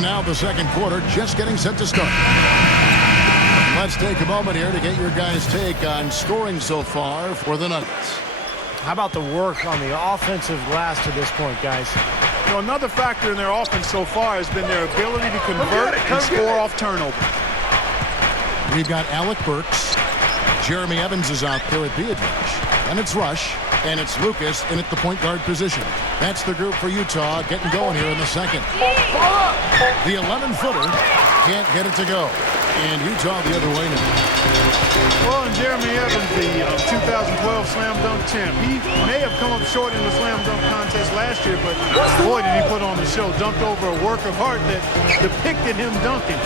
And now the second quarter just getting set to start. Let's take a moment here to get your guys' take on scoring so far for the Nuggets. How about the work on the offensive glass to this point, guys? You know, another factor in their offense so far has been their ability to convert and score off turnovers. We've got Alec Burks. Jeremy Evans is out there at Beatrice. And it's Rush. And it's Lucas in at the point guard position. That's the group for Utah getting going here in the second. The 11-footer can't get it to go. And Utah the other way now. Well, and Jeremy Evans, the 2012 Slam Dunk champ, he may have come up short in the Slam Dunk contest last year, but boy, did he put on the show. Dunked over a work of art that depicted him dunking.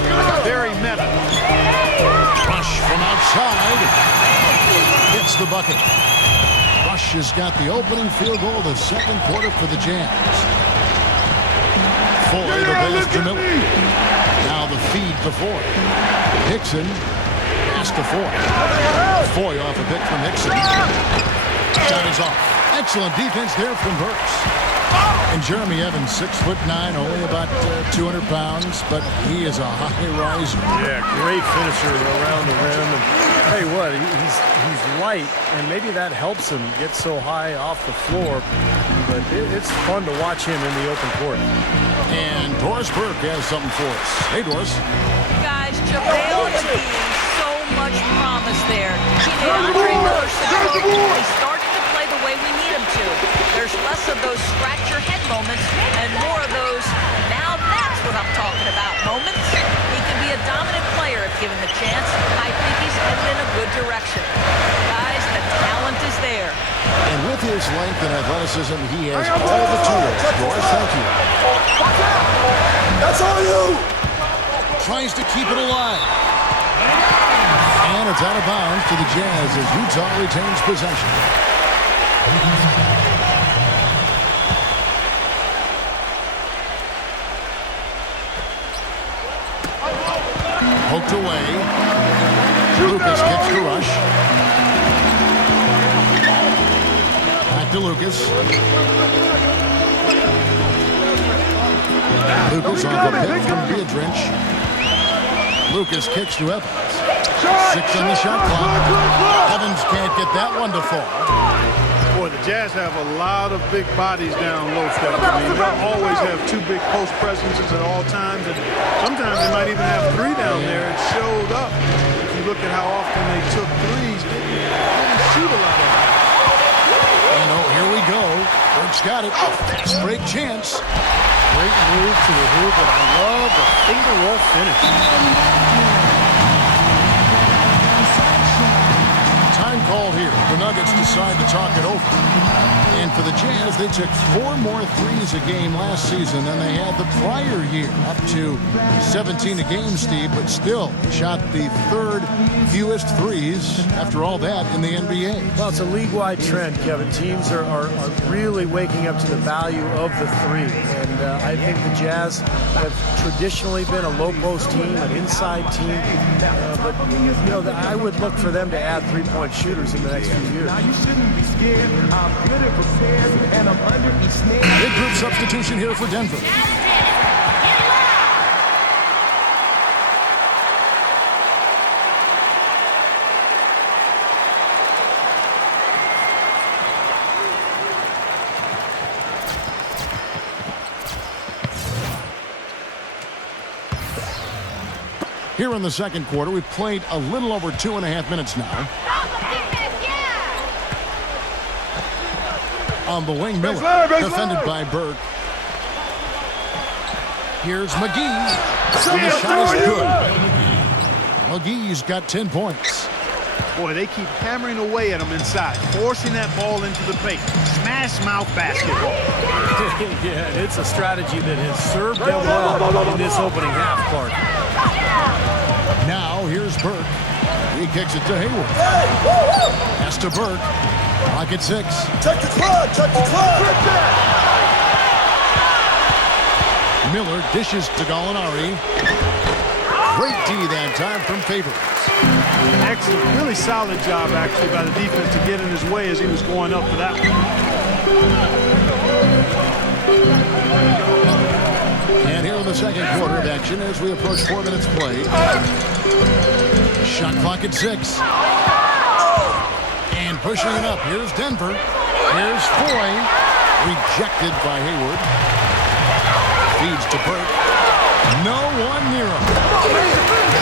Very meta. Rush from outside. Hits the bucket. Rush has got the opening field goal of the second quarter for the Jazz. Foy the pass to Miller. Now the feed to Foy. Hickson pass to Foy. Foy off a pick from Hickson. Shot is off. Excellent defense there from Burks. And Jeremy Evans, 6'9", only about 200 pounds, but he is a high riser. Yeah, great finisher around the rim. And tell you what, he's light, and maybe that helps him get so high off the floor. But it's fun to watch him in the open court. And Doris Burke has something for us. Hey, Doris. Guys, JaVale McGee, so much promise there. He made Andre Miller successful. He's starting to play the way we need him to. There's less of those scratch-your-head moments and more of those, now that's what I'm talking about, moments. He can be a dominant player if given the chance. I think he's headed in a good direction. Guys, the talent is there. And with his length and athleticism, he has all the tools. Doris, thank you. That's all you! Tries to keep it alive. And it's out of bounds to the Jazz as Utah retains possession. Poked away. Lucas kicks to Rush. Back to Lucas. Lucas off a pick from Beatrice. Lucas kicks to Evans. 6 on the shot clock. Evans can't get that one to fall. Boy, the Jazz have a lot of big bodies down low, Steph. I mean, they'll always have 2 big post presences at all times, and sometimes they might even have 3 down there. It showed up. If you look at how often they took threes, they didn't shoot a lot of them. And oh, here we go. Burke's got it. Fast break chance. Great move to the hoop, and I love the finger roll finish. Time called here. The Nuggets decide to talk it over. And for the Jazz, they took 4 more threes a game last season than they had the prior year. Up to 17 a game, Steve, but still shot the 3rd fewest threes after all that in the NBA. Well, it's a league-wide trend, Kevin. Teams are really waking up to the value of the three. And I think the Jazz have traditionally been a low-post team, an inside team. But, you know, I would look for them to add three-point shooters in the next few years. Now you shouldn't be scared. I'm good and prepared, and I'm under each snare. Big group substitution here for Denver. Here in the second quarter, we've played a little over 2.5 minutes now. On the wing, Miller, defended by Burke. Here's McGee. And the shot is good. McGee's got 10 points. Boy, they keep hammering away at him inside, forcing that ball into the paint. Smash mouth basketball. Yeah, it's a strategy that has served them well in this opening half, Clark. Now, here's Burke. He kicks it to Hayward. Pass to Burke. Clock at 6. Check the clock, check the clock. Miller dishes to Gallinari. Great D that time from Favors. Excellent, really solid job actually by the defense to get in his way as he was going up for that one. And here in the the second quarter of action as we approach 4 minutes played. Shot clock at 6. And pushing it up. Here's Denver. Here's Foy. Rejected by Hayward. Feeds to Burke. No one near him.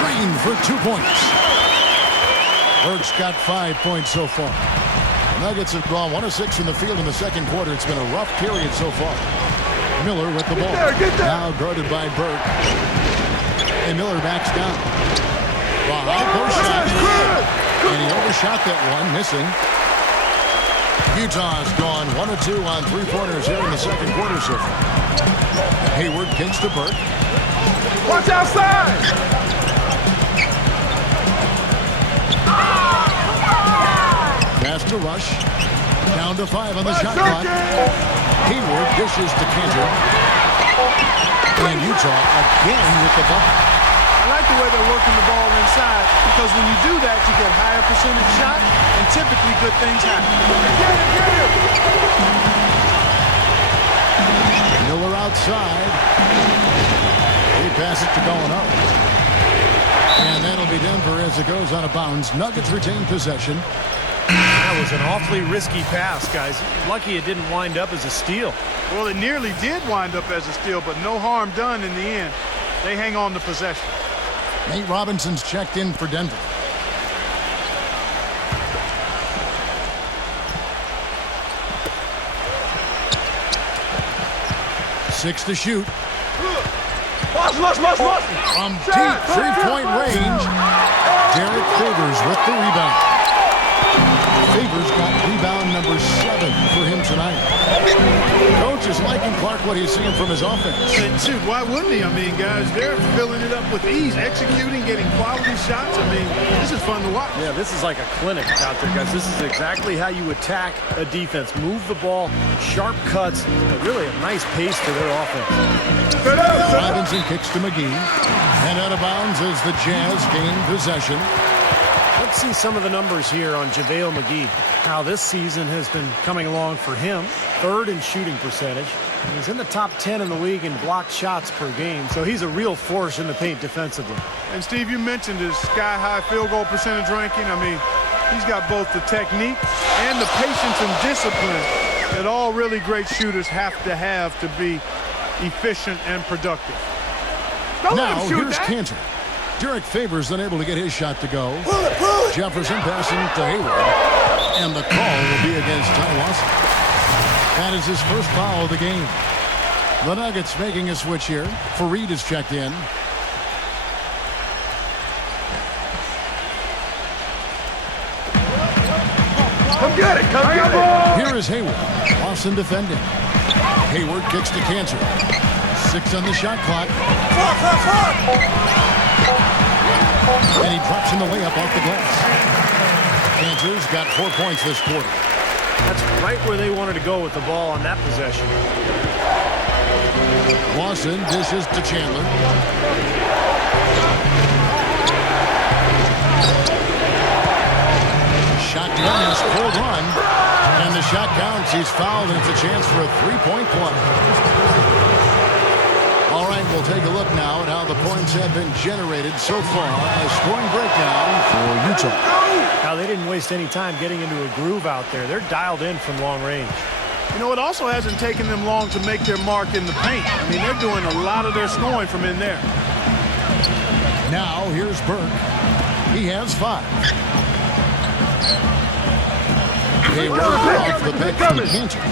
Drained for 2 points. Burke's got 5 points so far. Nuggets have gone 1 of 6 from the field in the second quarter. It's been a rough period so far. Miller with the ball. Now guarded by Burke. And Miller backs down. High post shot. And he overshot that one, missing. Utah's gone 1 of 2 on three-pointers here in the second quarter so far. Hayward kicks to Burke. Watch outside! Pass to Rush. Down to 5 on the shot clock. Hayward dishes to Cantor. And Utah again with the bucket. I like the way they're working the ball inside because when you do that, you get higher percentage shot, and typically good things happen. Miller outside. He passes to going up. And that'll be Denver as it goes out of bounds. Nuggets retain possession. That was an awfully risky pass, guys. Lucky it didn't wind up as a steal. Well, it nearly did wind up as a steal, but no harm done in the end. They hang on to possession. Nate Robinson's checked in for Denver. Six to shoot. From deep three-point range, Derek Favors with the rebound. Favors got rebound number 7 for him tonight. Coach is liking Clark what he's seeing from his offense. And shoot, why wouldn't he? I mean, guys, they're filling it up with ease, executing, getting quality shots. I mean, this is fun to watch. Yeah, this is like a clinic out there, guys. This is exactly how you attack a defense. Move the ball, sharp cuts, really a nice pace to their offense. Robinson kicks to McGee. And out of bounds as the Jazz gain possession. Let's see some of the numbers here on JaVale McGee. How this season has been coming along for him. 3rd in shooting percentage. He's in the top 10 in the league in blocked shots per game, so he's a real force in the paint defensively. And Steve, you mentioned his sky-high field goal percentage ranking. I mean, he's got both the technique and the patience and discipline that all really great shooters have to be efficient and productive. Now here's Cantor. Derek Favors unable to get his shot to go. Jefferson passing to Hayward. And the call will be against Ty Lawson. That is his first foul of the game. The Nuggets making a switch here. Fareed is checked in. Come get it, come get it. Here is Hayward. Lawson defending. Hayward kicks to Cantor. 6 on the shot clock. And he drops in the layup off the glass. Cantor's got 4 points this quarter. That's right where they wanted to go with the ball on that possession. Lawson dishes to Chandler. Shotgun is pulled run. And the shot counts. He's fouled, and it's a chance for a 3-point play. All right, we'll take a look now at how the points have been generated so far. A scoring breakdown for Utah. Now, they didn't waste any time getting into a groove out there. They're dialed in from long range. You know, it also hasn't taken them long to make their mark in the paint. I mean, they're doing a lot of their scoring from in there. Now, here's Burke. He has 5. Hayward off the pick from Cantor.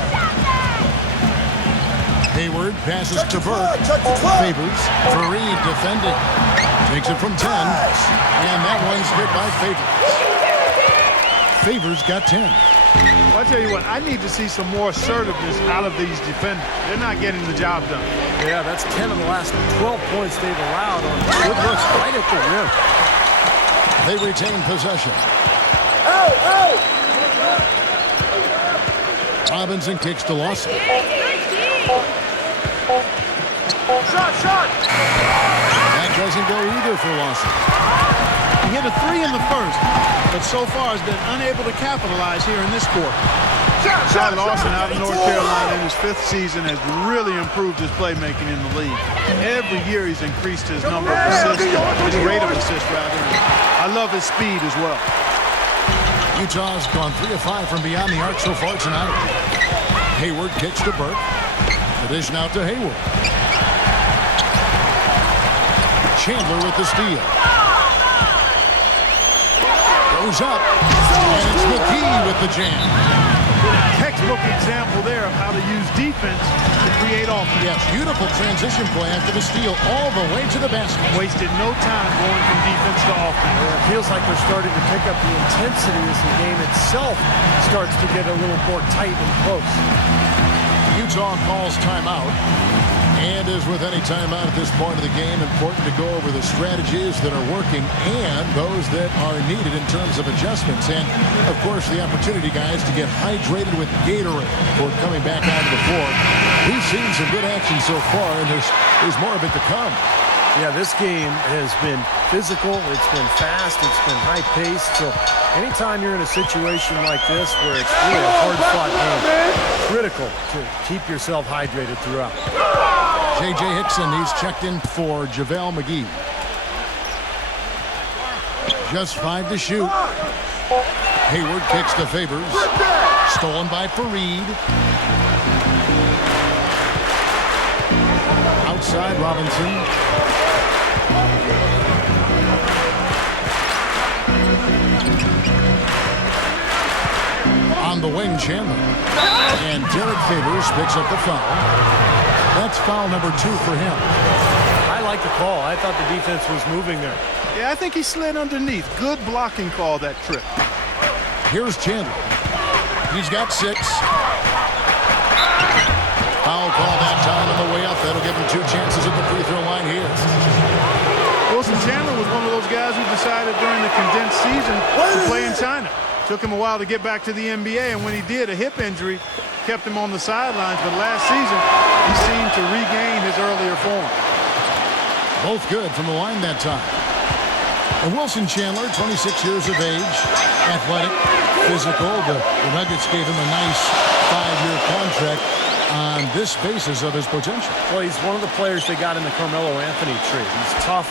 Hayward passes to Burke. Favors. Fareed defending. Takes it from 10. And that one's hit by Favors. Favors got 10. Well, I tell you what, I need to see some more assertiveness out of these defenders. They're not getting the job done. Yeah, that's 10 of the last 12 points they've allowed on good looks right at the rim. They retain possession. Robinson kicks to Lawson. Shot! That doesn't go either for Lawson. He hit a 3 in the first, but so far has been unable to capitalize here in this quarter. Shot Lawson out of North Carolina in his 5th season has really improved his playmaking in the league. Every year he's increased his number of assists, his rate of assists rather. I love his speed as well. Utah's gone 3 of 5 from beyond the arc so far tonight. Hayward kicks to Burke. The dish out to Hayward. Chandler with the steal. Goes up. And it's McGee with the jam. Textbook example there of how to use defense to create offense. Yes, beautiful transition play after the steal all the way to the basket. Wasted no time going from defense to offense. It feels like they're starting to pick up the intensity as the game itself starts to get a little more tight and close. Utah calls timeout. And as with any timeout at this point of the game, important to go over the strategies that are working and those that are needed in terms of adjustments. And, of course, the opportunity, guys, to get hydrated with Gatorade for coming back onto the floor. We've seen some good action so far, and there's more of it to come. Yeah, this game has been physical, it's been fast, it's been high-paced. So anytime you're in a situation like this where it's really a hard-fought game, critical to keep yourself hydrated throughout. J.J. Hickson, he's checked in for JaVale McGee. Just 5 to shoot. Hayward kicks to Favors. Stolen by Fareed. Outside Robinson. On the wing, Chandler. And Derek Favors picks up the foul. That's foul number 2 for him. I like the call. I thought the defense was moving there. Yeah, I think he slid underneath. Good blocking call that trip. Here's Chandler. He's got 6. Foul call that time on the way up. That'll give him 2 chances at the free throw line here. Wilson Chandler was one of those guys who decided during the condensed season to play in China. Took him a while to get back to the NBA, and when he did, a hip injury kept him on the sidelines. But last season, he seemed to regain his earlier form. Both good from the line that time. And Wilson Chandler, 26 years of age, athletic, physical. The Nuggets gave him a nice 5-year contract on this basis of his potential. Well, he's one of the players they got in the Carmelo Anthony trade. He's tough,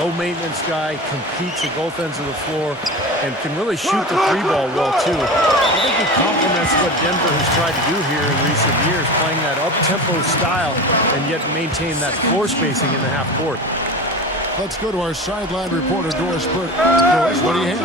low-maintenance guy, competes at both ends of the floor, and can really shoot the 3-ball well, too. I think he complements what Denver has tried to do here in recent years, playing that up-tempo style and yet maintain that floor spacing in the half court. Let's go to our sideline reporter, Doris Burke. Doris, what do you have?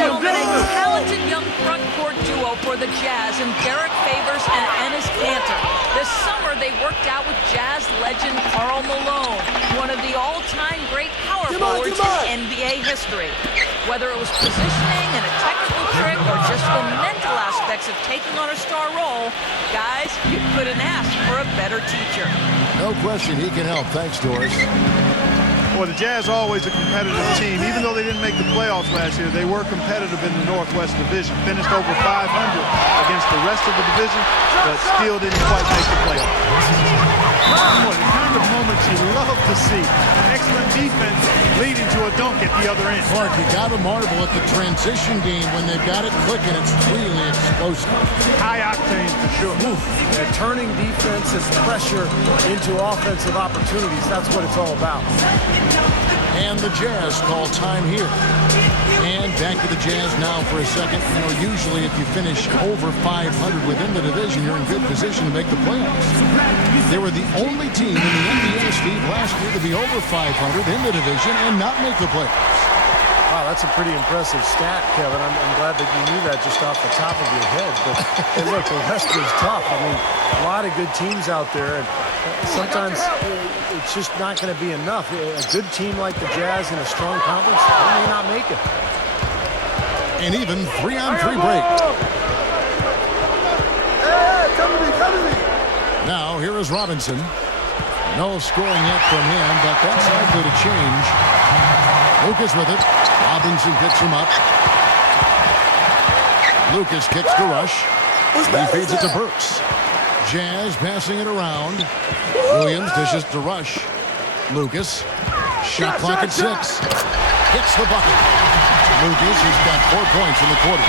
Gentlemen, a talented young front court duo for the Jazz and Derek Favors and Enes Kanter. This summer, they worked out with Jazz legend Karl Malone, one of the all-time great power forwards in NBA history. Whether it was positioning and a technical trick or just the mental aspects of taking on a star role, guys, you couldn't ask for a better teacher. No question, he can help. Thanks, Doris. Well, the Jazz are always a competitive team. Even though they didn't make the playoffs last year, they were competitive in the Northwest Division. Finished over 500 against the rest of the division, but still didn't quite make the playoffs. Boy, the kind of moments you love to see. Excellent defense leading to a dunk at the other end. Clark, you got to marvel at the transition game when they've got it clicking. It's really explosive. High octane for sure. And turning defense and pressure into offensive opportunities, that's what it's all about. And the Jazz call time here. And back to the Jazz now for a second. You know, usually if you finish over 500 within the division, you're in good position to make the playoffs. They were the only team in the NBA, Steve, last year to be over 500 in the division and not make the playoffs. Wow, that's a pretty impressive stat, Kevin. I'm glad that you knew that just off the top of your head. But hey, look, the West is tough. I mean, a lot of good teams out there, and sometimes it's just not going to be enough. A good team like the Jazz in a strong conference, they may not make it. An even 3-on-3 break. Hey, come to me. Now, here is Robinson. No scoring yet from him, but that's likely to change. Lucas with it. Robinson picks him up. Lucas kicks to Rush. He feeds it to Burks. Jazz passing it around. Williams dishes to Rush. Lucas. Shot clock at 6. Hits the bucket. Lucas has got 4 points in the quarter.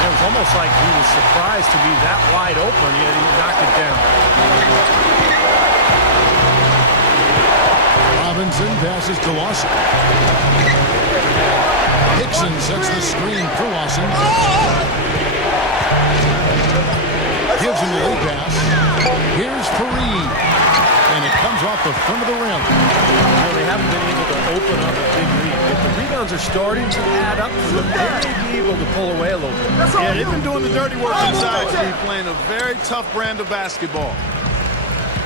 It was almost like he was surprised to be that wide open, yet he knocked it down. Robinson passes to Lawson. Hickson sets the screen for Lawson. Gives him the lead pass. Here's Fareed. And it comes off the front of the rim. Well, they haven't been able to open up a big lead. If the rebounds are starting to add up for them, they may be able to pull away a little bit. Yeah, they've been doing the dirty work inside, Steve, playing a very tough brand of basketball.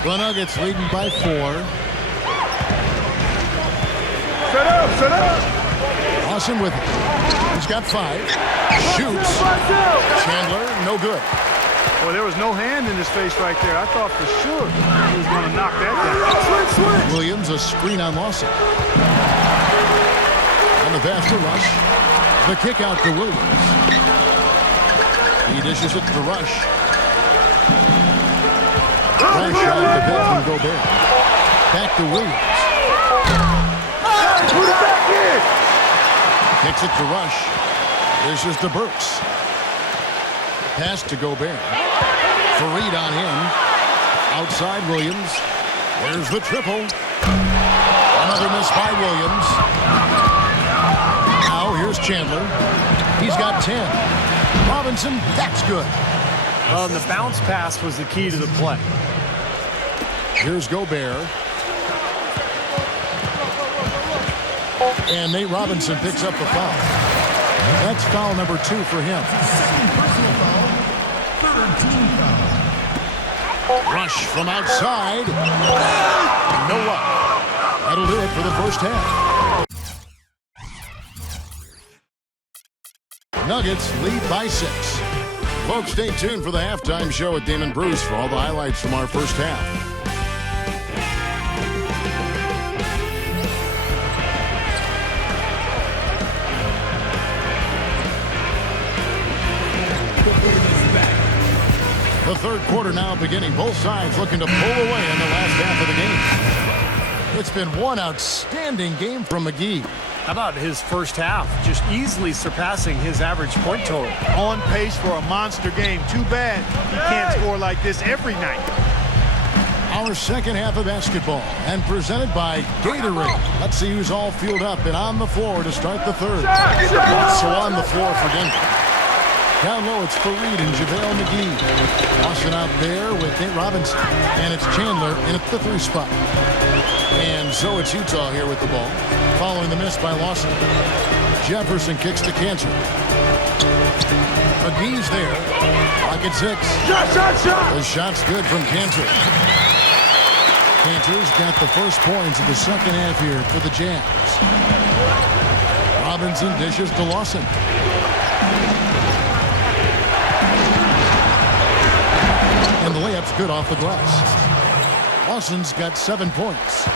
The Nuggets leading by 4. Set up, set up. Lawson with it. He's got 5. Shoots. Chandler, no good. Well, there was no hand in his face right there. I thought for sure he was going to knock that down. Williams, a screen on Lawson. On the pass to Rush. The kick out to Williams. He dishes it to Rush. Rush out of the bit from Gobert. Back to Williams. Kicks it to Rush. Dishes to Burks. Pass to Gobert. Fareed on him. Outside Williams. There's the triple. Another miss by Williams. Now here's Chandler. He's got 10. Robinson, that's good. Well, and the bounce pass was the key to the play. Here's Gobert. And Nate Robinson picks up the foul. That's foul number 2 for him. Rush from outside. No luck. That'll do it for the first half. Nuggets lead by 6. Folks, stay tuned for the halftime show with Damon Bruce for all the highlights from our first half. The third quarter now beginning. Both sides looking to pull away in the last half of the game. It's been one outstanding game from McGee. How about his first half? Just easily surpassing his average point total. On pace for a monster game. Too bad he can't score like this every night. Our second half of basketball and presented by Gatorade. Let's see who's all fueled up and on the floor to start the third. So on the floor for Denver. Down low, it's Fareed and JaVale McGee. Lawson out there with Nate Robinson. And it's Chandler in at the 3 spot. And so it's Utah here with the ball. Following the miss by Lawson. Jefferson kicks to Cantor. McGee's there. Lock at 6. The shot's good from Cantor. Cantor's got the first points of the second half here for the Jazz. Robinson dishes to Lawson. And the layup's good off the glass. Lawson's got 7 points.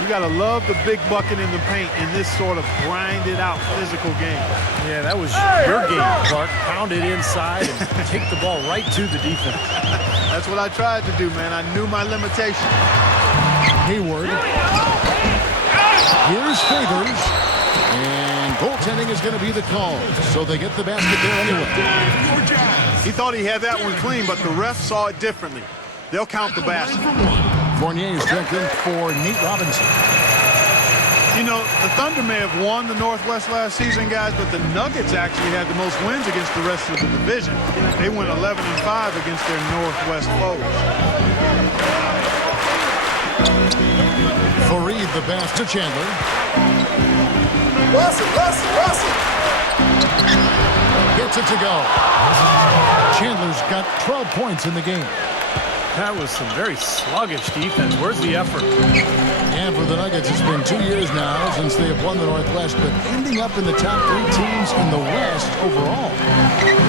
You got to love the big bucket in the paint in this sort of grinded out physical game. Yeah, that was your game, Clark. Pound it inside and take the ball right to the defense. That's what I tried to do, man. I knew my limitation. Hayward. Here's Favors. And goaltending is going to be the call. So they get the basket there anyway. He thought he had that one clean, but the ref saw it differently. They'll count the basket. Fournier is checked in for Nate Robinson. You know, the Thunder may have won the Northwest last season, guys, but the Nuggets actually had the most wins against the rest of the division. They went 11-5 against their Northwest foes. Fareed the pass to Chandler. Russell. Gets it to go. Chandler's got 12 points in the game. That was some very sluggish defense. Where's the effort? And for the Nuggets, it's been 2 years now since they have won the Northwest, but ending up in the top 3 teams in the West overall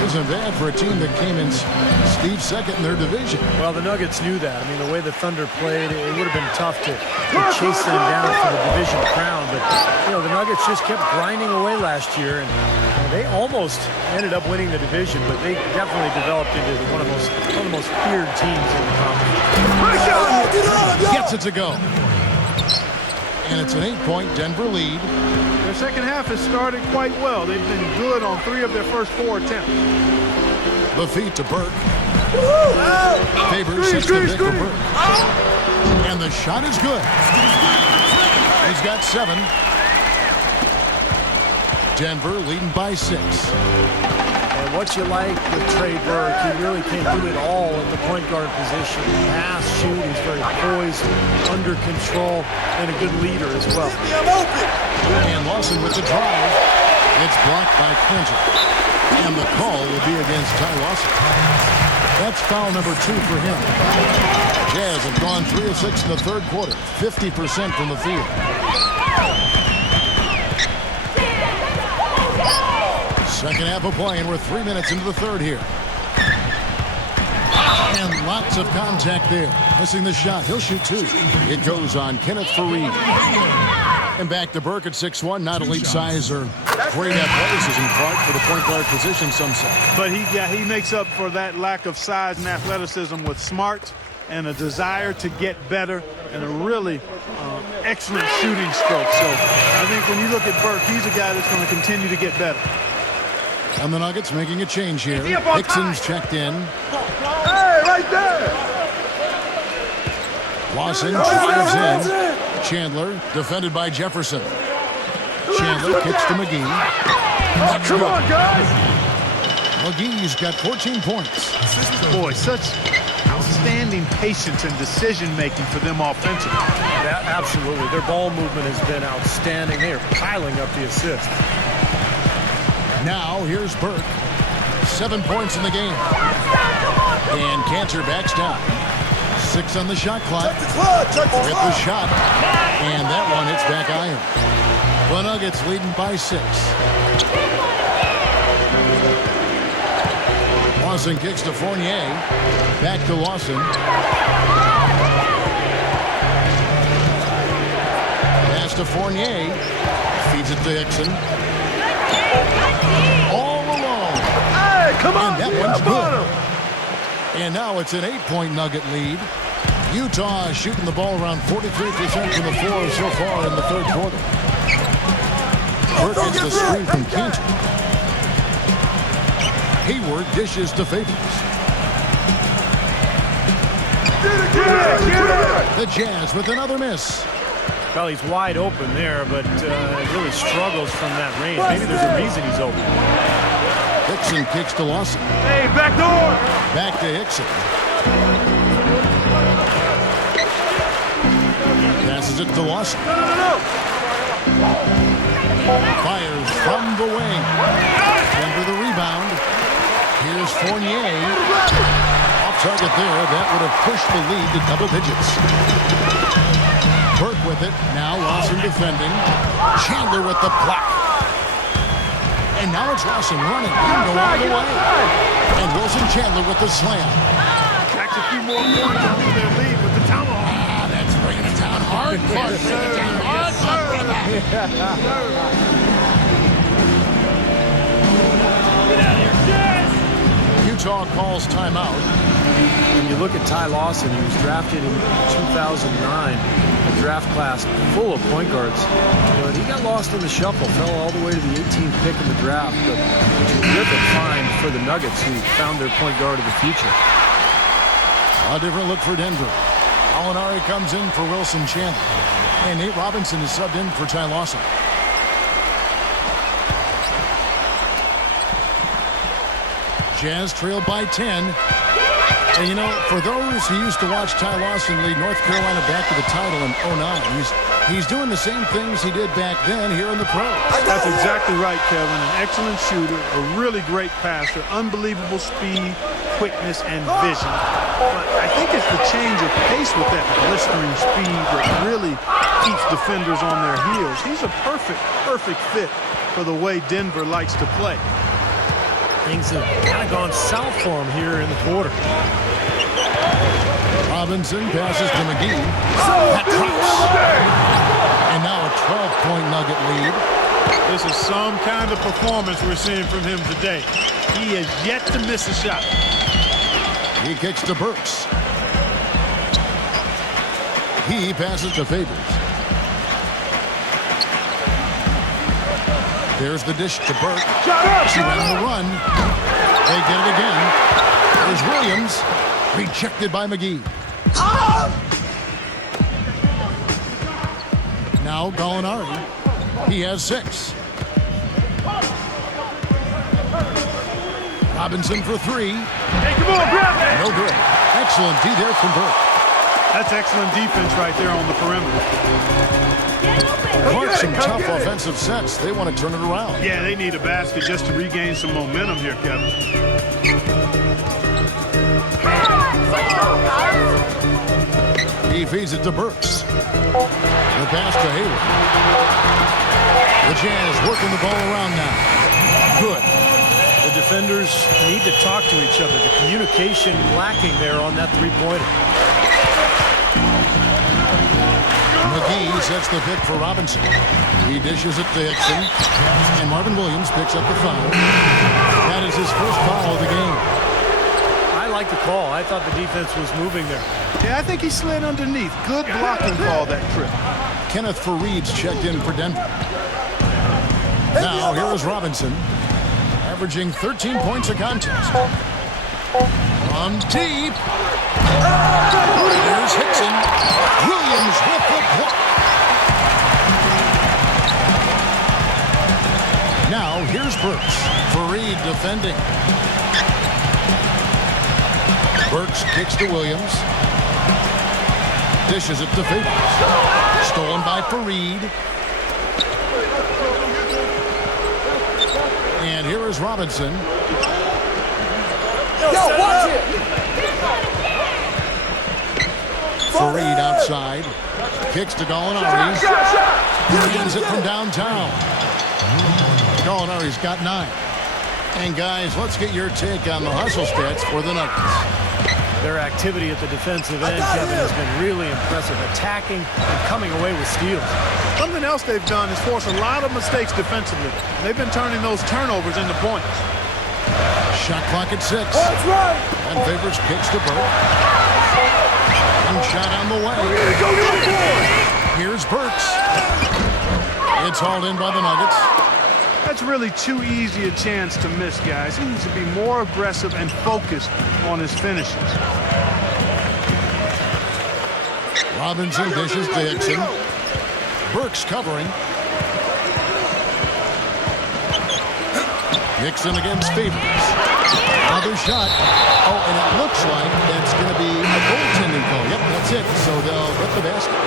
isn't bad for a team that came in Steve second in their division. Well, the Nuggets knew that. I mean, the way the Thunder played, it would have been tough to chase them down for the division crown. But, you know, the Nuggets just kept grinding away last year, and they almost ended up winning the division, but they definitely developed into one of the most feared teams in the conference. Gets it to go. And it's an 8-point Denver lead. Their second half has started quite well. They've been good on 3 of their first 4 attempts. The feed to Burke. Favors sets the pick for Burke. And the shot is good. He's got 7. Denver leading by 6. And what you like with Trey Burke, he really can do it all at the point guard position. Pass, shoot, he's very poised, under control, and a good leader as well. And Lawson with the drive. It's blocked by Cantor. And the call will be against Ty Lawson. That's foul number 2 for him. Jazz have gone 3 of 6 in the third quarter, 50% from the field. Second half of play, and we're 3 minutes into the third here. And lots of contact there. Missing the shot. He'll shoot 2. It goes on Kenneth Fareed. And back to Burke at 6'1", not elite size or great athleticism, Clark, for the point guard position, some say. But he makes up for that lack of size and athleticism with smarts and a desire to get better and a really excellent shooting stroke. So I think when you look at Burke, he's a guy that's going to continue to get better. And the Nuggets making a change here. Hickson's checked in. Hey, right there! Lawson drives in. Chandler defended by Jefferson. Chandler kicks to McGee. Come on, guys! McGee's got 14 points. Boy, such outstanding patience and decision-making for them offensively. Yeah, absolutely. Their ball movement has been outstanding. They are piling up the assists. Now, here's Burke. 7 points in the game. And Cantor backs down. 6 on the shot clock. With the shot. And that one hits back iron. The Nuggets leading by 6. Lawson kicks to Fournier. Back to Lawson. Pass to Fournier. Feeds it to Hickson. All alone. Hey, come on! And that one's good. And now it's an 8-point Nugget lead. Utah shooting the ball around 43% from the floor so far in the third quarter. Burke gets the screen from Cantor. Hayward dishes to Favors. The Jazz with another miss. Well, he's wide open there, but really struggles from that range. Maybe there's a reason he's open. Hickson kicks to Lawson. Hey, back door! Back to Hickson. Passes it to Lawson. Fires from the wing. Under the rebound. Here's Fournier. Off target there. That would have pushed the lead to double digits. Burke with it. Now Lawson defending. Chandler with the block. And now it's Lawson running. He can go all the way. And Wilson Chandler with the slam. Tracks a few more points over their lead with the tomahawk. Ah, that's bringing it down hard. Clark bringing it down hard. Utah calls timeout. When you look at Ty Lawson, he was drafted in 2009, a draft class full of point guards. But he got lost in the shuffle, fell all the way to the 18th pick in the draft. But terrific find for the Nuggets, who found their point guard of the future. A different look for Denver. Alinari comes in for Wilson Chandler. And Nate Robinson is subbed in for Ty Lawson. Jazz trailed by 10. And, you know, for those who used to watch Ty Lawson lead North Carolina back to the title in 09, he's doing the same things he did back then here in the pros. That's exactly right, Kevin. An excellent shooter, a really great passer, unbelievable speed, quickness, and vision. But I think it's the change of pace with that blistering speed that really keeps defenders on their heels. He's a perfect fit for the way Denver likes to play. Things have kind of gone south for him here in the quarter. Robinson passes to McGee. That drops. And now a 12-point Nugget lead. This is some kind of performance we're seeing from him today. He has yet to miss a shot. He kicks to Burks. He passes to Favors. There's the dish to Burke. She ran on the run. They get it again. There's Williams. Rejected by McGee. Now Gallinari. He has 6. Robinson for 3. Hey, come on, grab that. No good. Excellent D there from Burke. That's excellent defense right there on the perimeter. Clark, some tough offensive sets. They want to turn it around. Yeah, they need a basket just to regain some momentum here, Kevin. He feeds it to Burks. The pass to Hayward. The Jazz working the ball around now. Good. The defenders need to talk to each other. The communication lacking there on that three-pointer. McGee sets the pick for Robinson. He dishes it to Hickson. And Marvin Williams picks up the foul. That is his first foul of the game. I like the call. I thought the defense was moving there. Yeah, I think he slid underneath. Good blocking call that trip. Kenneth Fareed's checked in for Denver. Now here is Robinson, averaging 13 points a contest. On deep. Here's Hickson. Williams with the block. Now here's Burks. Fareed defending. Burks kicks to Williams. Dishes it to Favors. Stolen by Fareed. And here is Robinson. watch it! Fareed outside. Kicks to Gallinari. Hands it from downtown. Gallinari's got 9. And guys, let's get your take on the hustle stats for the Nuggets. Their activity at the defensive end, Kevin, has been really impressive. Attacking and coming away with steals. Something else they've done is force a lot of mistakes defensively. They've been turning those turnovers into points. Shot clock at 6. That's right! And Favors kicks to Burke. One shot on the way. Here's Burks. It's hauled in by the Nuggets. That's really too easy a chance to miss, guys. He needs to be more aggressive and focused on his finishes. Robinson dishes to Hickson. Burks covering. Hickson against Favors. Another shot. Oh, and it looks like that's going to be a goaltending call. Yep, that's it. So they'll get the basket.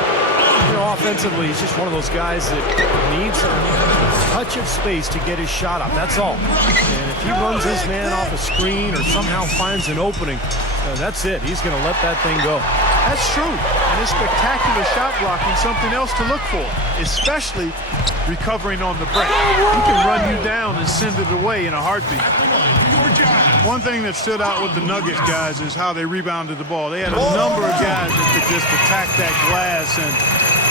You know, offensively, he's just one of those guys that needs a touch of space to get his shot up. That's all. And if he runs his man off a screen or somehow finds an opening, that's it. He's going to let that thing go. That's true. And his spectacular shot blocking, something else to look for, especially recovering on the break. He can run you down and send it away in a heartbeat. One thing that stood out with the Nuggets guys is how they rebounded the ball. They had a number of guys that could just attack that glass, and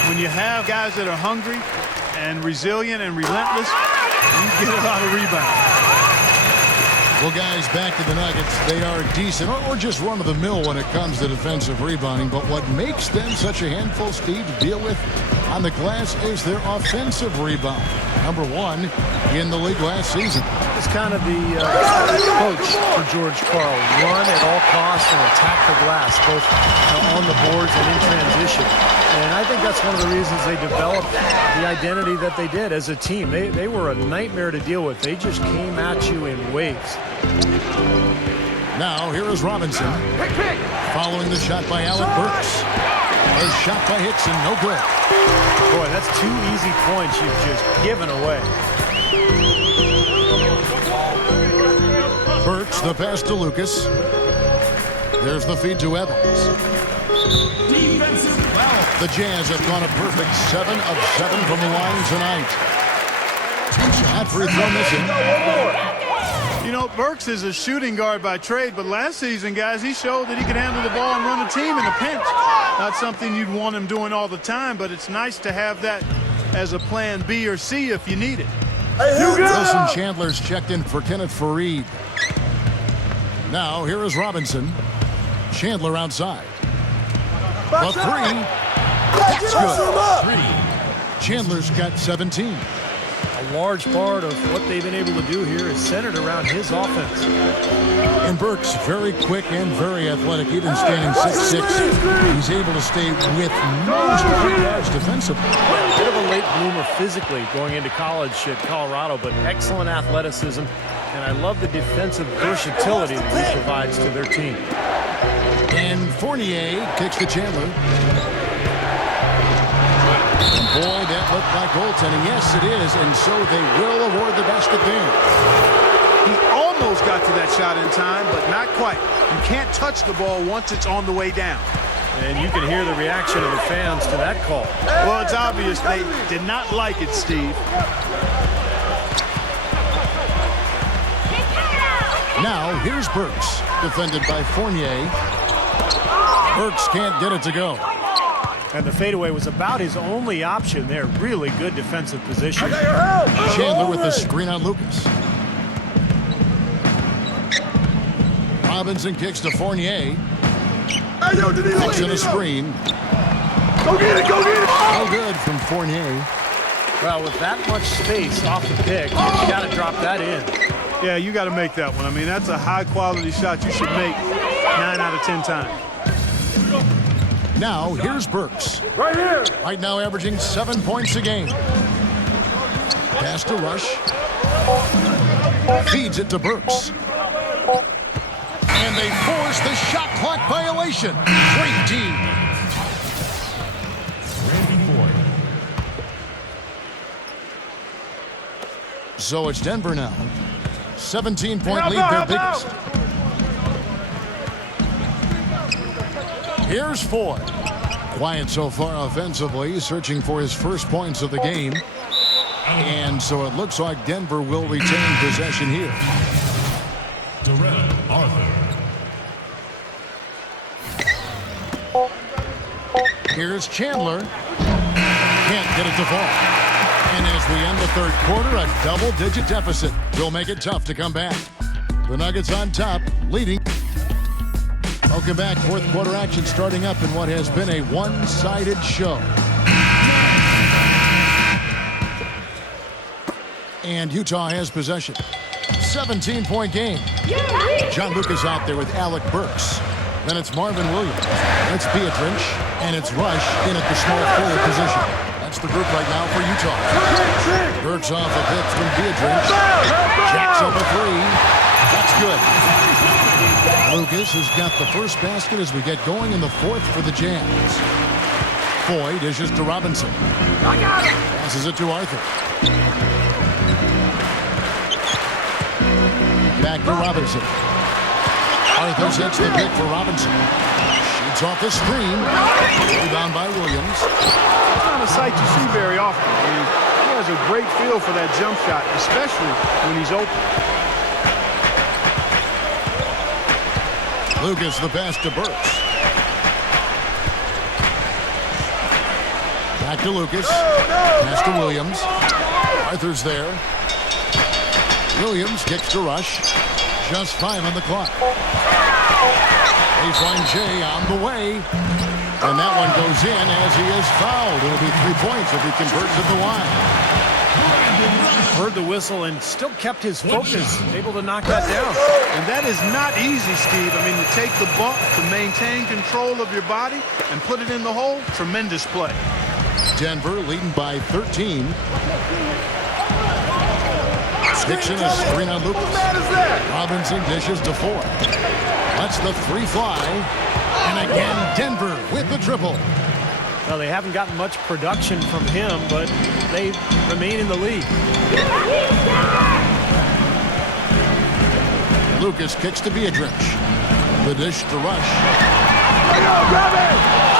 when you have guys that are hungry and resilient and relentless, you get a lot of rebounds. Well, guys, back to the Nuggets. They are decent, or just run-of-the-mill when it comes to defensive rebounding. But what makes them such a handful, Steve, to deal with on the glass is their offensive rebound. Number 1 in the league last season. It's kind of the approach for George Karl. Run at all costs and attack the glass, both on the boards and in transition. And I think that's one of the reasons they developed the identity that they did as a team. They were a nightmare to deal with. They just came at you in waves. Now, here is Robinson. Following the shot by Alec Burks. A shot by Hickson, no good. Boy, that's 2 easy points you've just given away. Burks, the pass to Lucas. There's the feed to Evans. The Jazz have gone a perfect 7 of 7 from the line tonight. That free throw missing. You know, Burks is a shooting guard by trade, but last season, guys, he showed that he could handle the ball and run a team in a pinch. Not something you'd want him doing all the time, but it's nice to have that as a plan B or C if you need it. Wilson Chandler's checked in for Kenneth Fareed. Now, here is Robinson. Chandler outside. The 3. That's good. 3. Chandler's got 17. A large part of what they've been able to do here is centered around his offense. And Burks, very quick and very athletic, even standing 6'6". He's able to stay with most of the guards defensively. Yeah, a bit of a late bloomer physically going into college at Colorado, but excellent athleticism. And I love the defensive versatility that he provides to their team. And Fournier kicks to Chandler. And boy, that looked like goaltending. Yes, it is. And so they will award the basket there. He almost got to that shot in time, but not quite. You can't touch the ball once it's on the way down. And you can hear the reaction of the fans to that call. Well, it's obvious they did not like it, Steve. Now, here's Burks, defended by Fournier. Burks can't get it to go. And the fadeaway was about his only option there. Really good defensive position. Chandler with the screen on Lucas. Robinson kicks to Fournier. Kicks in a screen. Go get it, go get it! No good from Fournier. Well, with that much space off the pick, you got to drop that in. Yeah, you got to make that one. I mean, that's a high-quality shot you should make 9 out of 10 times. Now, here's Burks. Right here! Right now averaging 7 points a game. Pass to Rush. Feeds it to Burks. And they force the shot clock violation. Great team. So it's Denver now. 17-point lead, their biggest. Here's Ford. Quiet so far offensively, searching for his first points of the game. And so it looks like Denver will retain possession here. Here's Chandler. Can't get it to fall. And as we end the third quarter, a double-digit deficit will make it tough to come back. The Nuggets on top, leading. Welcome back. Fourth quarter action starting up in what has been a one-sided show. And Utah has possession. 17-point game. John Lucas out there with Alec Burks. Then it's Marvin Williams. It's Pietrich. And it's Rush in at the small forward position. That's the group right now for Utah. Burks off a pitch from Pietrich. Jacks up a three. That's good. Lucas has got the first basket as we get going in the fourth for the Jazz. Foy dishes to Robinson. Passes it to Arthur. Back to Robinson. Arthur sets the pick for Robinson. Shoots off the screen. Rebound by Williams. It's not a sight you see very often. I mean, he has a great feel for that jump shot, especially when he's open. Lucas the pass to Burks. Back to Lucas. Pass to Williams. Arthur's there. Williams kicks to Rush. Just 5 on the clock. Baseline J on the way. And that one goes in as he is fouled. It'll be 3 points if he converts at the line. Heard the whistle and still kept his focus, able to knock that down. And that is not easy, Steve. I mean, to take the bump, to maintain control of your body, and put it in the hole, tremendous play. Denver leading by 13. Dixon a screen on Lucas. Robinson dishes to Ford. Lets the three fly. And again, Denver with the triple. Well, they haven't gotten much production from him, but they remain in the lead. Lucas kicks to Pietrich. The dish to Rush.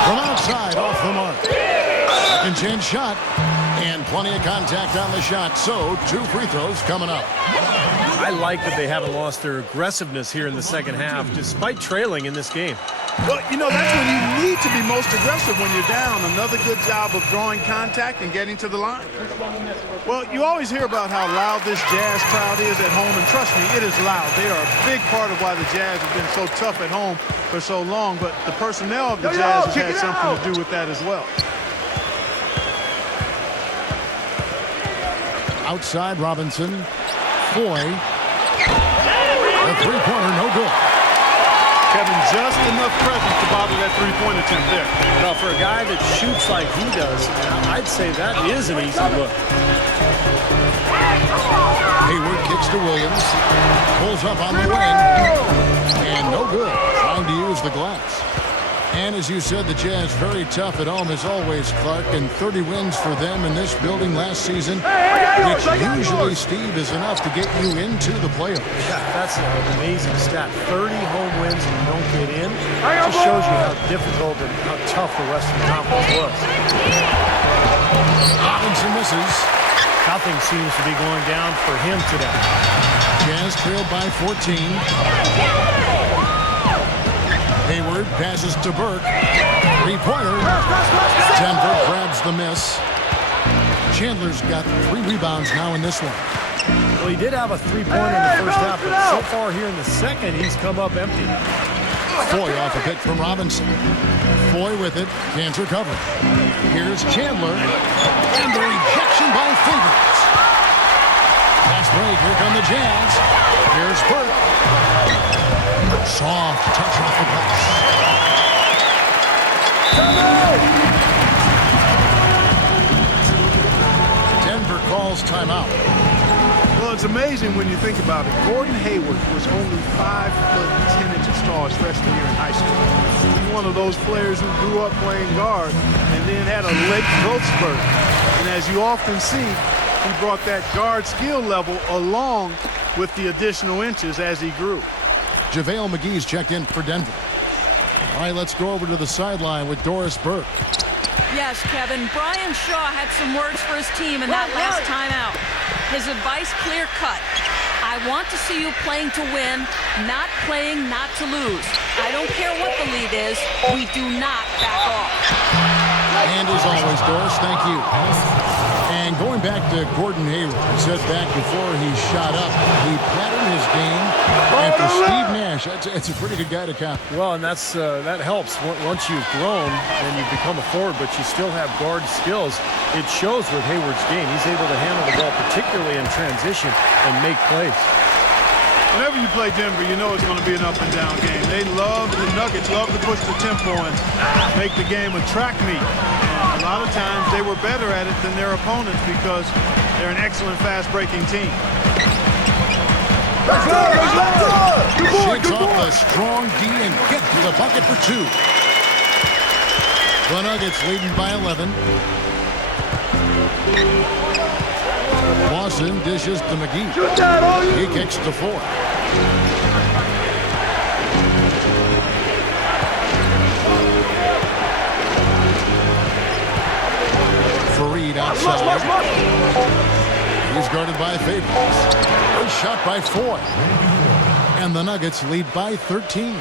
From outside, off the mark. Second chance shot. And plenty of contact on the shot. So, 2 free throws coming up. I like that they haven't lost their aggressiveness here in the second half, despite trailing in this game. Well, you know, that's when you need to be most aggressive when you're down. Another good job of drawing contact and getting to the line. Well, you always hear about how loud this Jazz crowd is at home, and trust me, it is loud. They are a big part of why the Jazz have been so tough at home for so long, but the personnel of the Jazz has had something to do with that as well. outside Robinson. Foy. The three-pointer, no good. Kevin, just enough presence to bother that three-point attempt there. Now, for a guy that shoots like he does, I'd say that is an easy look. Hayward kicks to Williams. Pulls up on the wing. And no good. Trying to use the glass. And as you said, the Jazz very tough at home as always, Clark, and 30 wins for them in this building last season, which usually, Steve, is enough to get you into the playoffs. Yeah, that's an amazing stat. 30 home wins and you don't get in. It just shows you how difficult and how tough the Western Conference was. Robinson misses. Nothing seems to be going down for him today. Jazz trailed by 14. Hayward passes to Burke. Three-pointer. Denver grabs the miss. Chandler's got 3 rebounds now in this one. Well, he did have a three-pointer in the first half, but so far here in the second, he's come up empty. Foy off a pick from Robinson. Foy with it. Can't recover. Here's Chandler. And the rejection by Favors. Fast break. Here come the Jazz. Here's Burke. Soft touch off the glass. Denver calls timeout. Well, it's amazing when you think about it. Gordon Hayward was only 5 foot 10 inches tall his freshman year in high school. He's one of those players who grew up playing guard and then had a late growth spurt. And as you often see, he brought that guard skill level along with the additional inches as he grew. JaVale McGee's checked in for Denver. All right, let's go over to the sideline with Doris Burke. Yes, Kevin. Brian Shaw had some words for his team in that last timeout. His advice clear-cut. I want to see you playing to win, not playing not to lose. I don't care what the lead is. We do not back off. And as always, Doris, thank you. And going back to Gordon Hayward, he said back before he shot up, he patterned his game after Steve Nash. It's a pretty good guy to copy. Well, and that helps. Once you've grown and you've become a forward, but you still have guard skills, it shows with Hayward's game. He's able to handle the ball, particularly in transition, and make plays. Whenever you play Denver, you know it's going to be an up-and-down game. The Nuggets love to push the tempo and make the game a track meet. And a lot of times they were better at it than their opponents because they're an excellent fast-breaking team. Shakes off a strong D and gets to the bucket for 2. The Nuggets leading by 11. Lawson dishes to McGee. He kicks to 4. Fareed outside. He's guarded by Favors. Good shot by Foy. And the Nuggets lead by 13.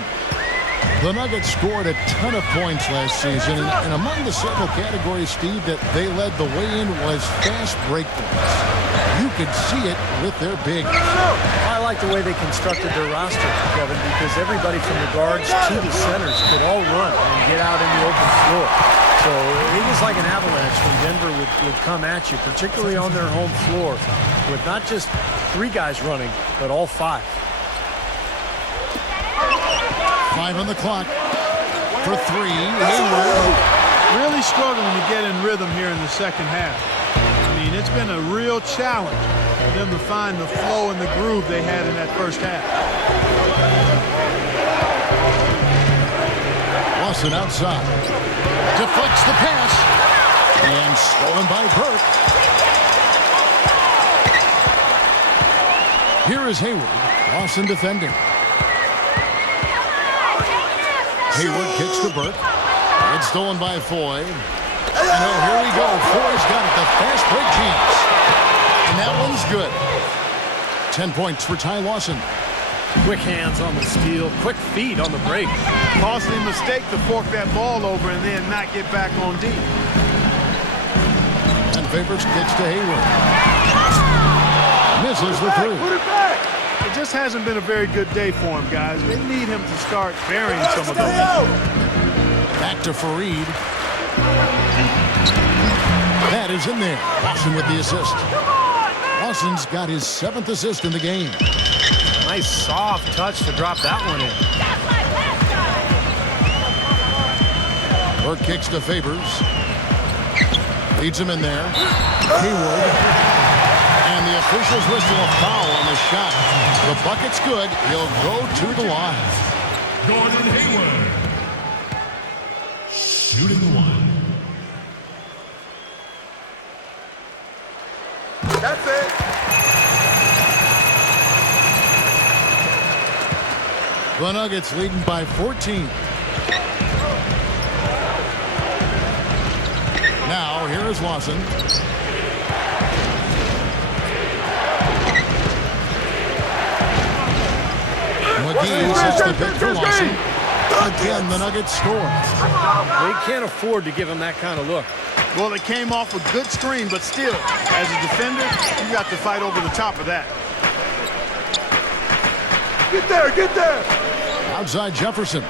The Nuggets scored a ton of points last season, and among the several categories, Steve, that they led the way in was fast breakdowns. You could see it with their big. I like the way they constructed their roster, Kevin, because everybody from the guards to the centers could all run and get out in the open floor. So it was like an avalanche when Denver would come at you, particularly on their home floor, with not just 3 guys running, but all 5. 5 on the clock for 3. Hayward. Really struggling to get in rhythm here in the second half. I mean, it's been a real challenge for them to find the flow and the groove they had in that first half. Lawson outside. Deflects the pass. And stolen by Burke. Here is Hayward. Lawson defending. Hayward kicks to Burke. It's stolen by Foy. And here we go. Foy's got it. The fast break chance. And that one's good. 10 points for Ty Lawson. Quick hands on the steal. Quick feet on the break. Costly mistake to fork that ball over and then not get back on D. And Favors kicks to Hayward. Misses the 3. It just hasn't been a very good day for him, guys. They need him to start burying some of those. Back to Fareed. That is in there. Lawson with the assist. Lawson's got his 7th assist in the game. Nice soft touch to drop that one in. Burke kicks to Favors. Leads him in there. Hayward. And the officials whistle a foul on the shot. The bucket's good. He'll go to the line. Gordon Hayward. Shooting the one. That's it. The Nuggets leading by 14. Now, here is Lawson. McGee sets the pick for Lawson. Again, the Nuggets score. They can't afford to give him that kind of look. Well, it came off a good screen, but still, as a defender, you got to fight over the top of that. Get there, get there. Outside Jefferson.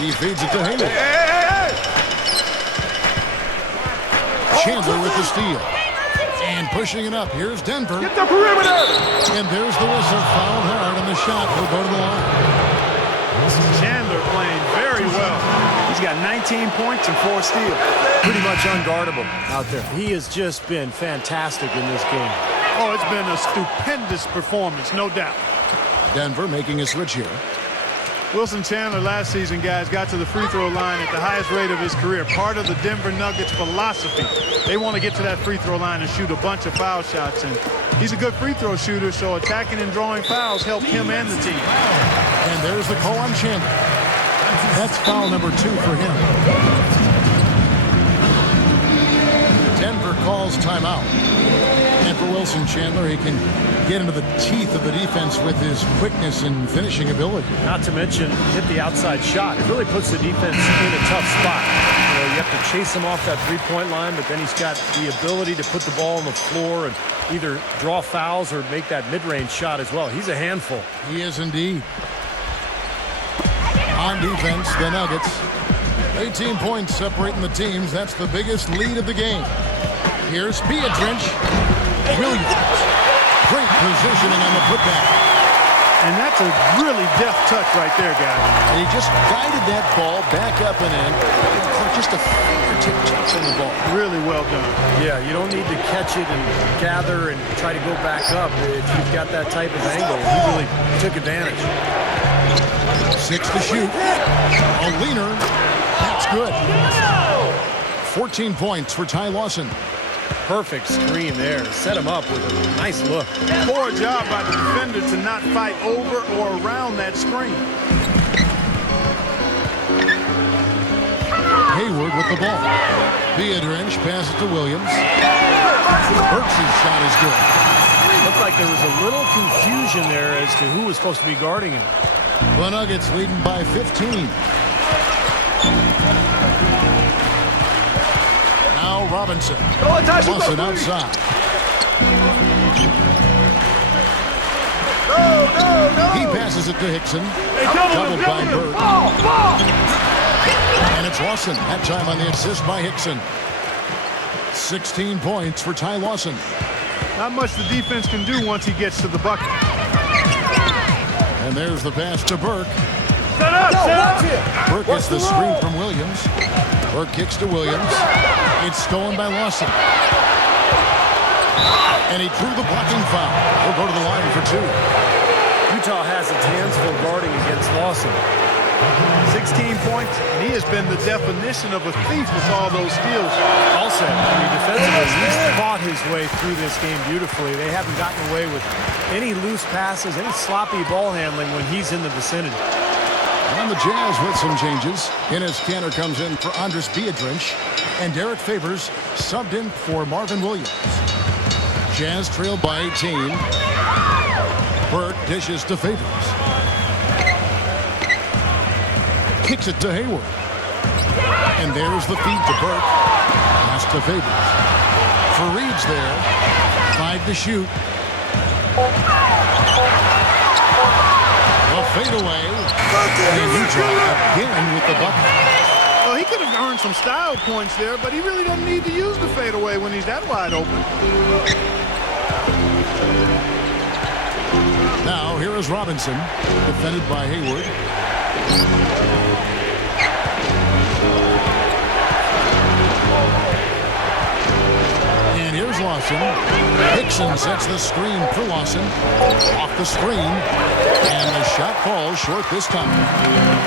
He feeds it to Hayward. Hey. Chandler with the steal. And pushing it up. Here's Denver. Get the perimeter. And there's the whistle. Fouled hard on the shot. He'll go to the line. Chandler playing very well. He's got 19 points and 4 steals. Pretty much unguardable out there. He has just been fantastic in this game. Oh, it's been a stupendous performance, no doubt. Denver making a switch here. Wilson Chandler last season, guys, got to the free throw line at the highest rate of his career. Part of the Denver Nuggets philosophy. They want to get to that free throw line and shoot a bunch of foul shots. And he's a good free throw shooter, so attacking and drawing fouls help him and the team. And there's the call on Chandler. That's foul number 2 for him. Denver calls timeout. And for Wilson Chandler, he can get into the teeth of the defense with his quickness and finishing ability. Not to mention hit the outside shot. It really puts the defense in a tough spot. You have to chase him off that three-point line, but then he's got the ability to put the ball on the floor and either draw fouls or make that mid-range shot as well. He's a handful. He is indeed. On defense, the Nuggets. 18 points separating the teams. That's the biggest lead of the game. Here's Pietrich. Williams. Great positioning on the putback. And that's a really deft touch right there, guys. And he just guided that ball back up and in. Just a fingertip touch on the ball. Really well done. Yeah, you don't need to catch it and gather and try to go back up. If you've got that type of angle, he really took advantage. 6 to shoot. A leaner. That's good. 14 points for Ty Lawson. Perfect screen there. Set him up with a nice look. Poor job by the defender to not fight over or around that screen. Hayward with the ball. Pietrich passes to Williams. Burks' shot is good. Looked like there was a little confusion there as to who was supposed to be guarding him. The Nuggets leading by 15. Now Robinson. Lawson outside. No. He passes it to Hickson. Doubled by Bird. And it's Lawson. That time on the assist by Hickson. 16 points for Ty Lawson. Not much the defense can do once he gets to the bucket. And there's the pass to Burke. Set up. Burke gets the screen from Williams. Burke kicks to Williams. It's stolen by Lawson. And he drew the blocking foul. He'll go to the line for 2. Utah has its hands full guarding against Lawson. 16 points, and he has been the definition of a thief with all those steals. Also, defensively, he's fought his way through this game beautifully. They haven't gotten away with any loose passes, any sloppy ball handling when he's in the vicinity. On the Jazz with some changes. Enes Kanter comes in for Andres Pietrich, and Derek Favors subbed in for Marvin Williams. Jazz trailed by 18. Burke dishes to Favors. Kicks it to Hayward. And there's the feed to Burke. Pass to Favors. Fareed's there. 5 to shoot. A fadeaway. And Utah again with the bucket. Well, he could have earned some style points there, but he really doesn't need to use the fadeaway when he's that wide open. Now here is Robinson, defended by Hayward. And here's Lawson. Hickson sets the screen for Lawson. Off the screen. And the shot falls short this time.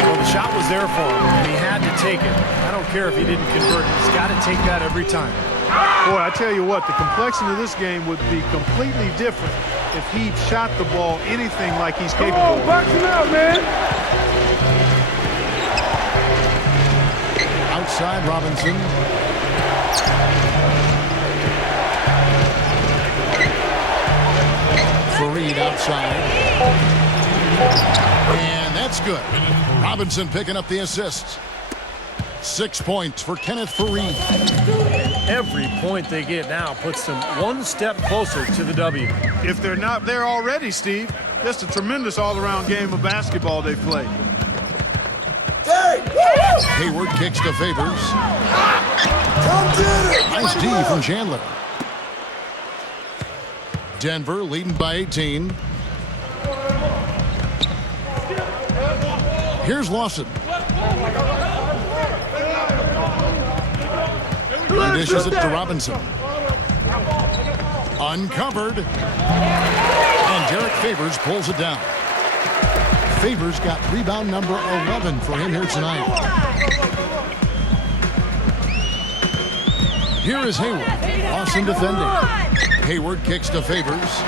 Well, the shot was there for him, and he had to take it. I don't care if he didn't convert. He's got to take that every time. Boy, I tell you what, the complexion of this game would be completely different if he shot the ball anything like he's capable of. Box him out, man. Outside Robinson. Fareed outside. And that's good. Robinson picking up the assist. 6 points for Kenneth Fareed. Every point they get now puts them one step closer to the W. If they're not there already, Steve, just a tremendous all-around game of basketball they played. Hayward kicks to Favors. Nice D from Chandler. Denver leading by 18. Here's Lawson. He dishes it to Robinson. Uncovered. And Derek Favors pulls it down. Favors got rebound number 11 for him here tonight. Here is Hayward. Lawson defending. Hayward kicks to Favors.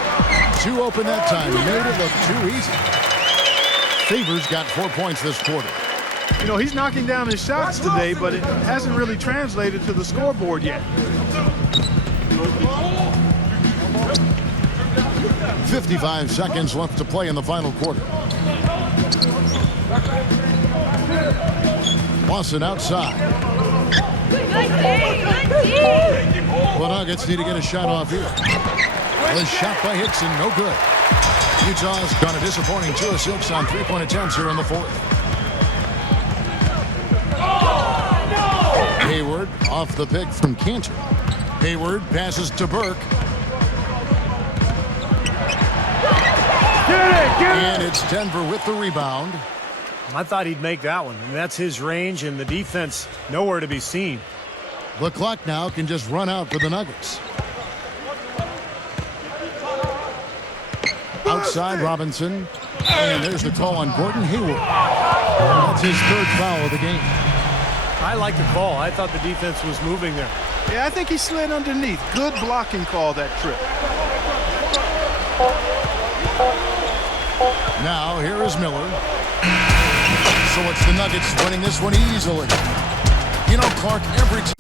Two open that time. Made it look too easy. Favors got 4 points this quarter. You know, he's knocking down his shots today, but it hasn't really translated to the scoreboard yet. 55 seconds left to play in the final quarter. Lawson outside. The Nuggets need to get a shot off here. The shot by Hickson, no good. Utah's gone a disappointing 2 of 6 on three-point attempts here in the fourth. Hayward off the pick from Cantor. Hayward passes to Burke. And it's Denver with the rebound. I thought he'd make that one. I mean, that's his range, and the defense nowhere to be seen. The clock now can just run out for the Nuggets. Outside Robinson. And there's the call on Gordon Hayward. That's his 3rd foul of the game. I like the call. I thought the defense was moving there. Yeah, I think he slid underneath. Good blocking call that trip. Now here is Miller. So it's the Nuggets winning this one easily. You know, Clark, every time.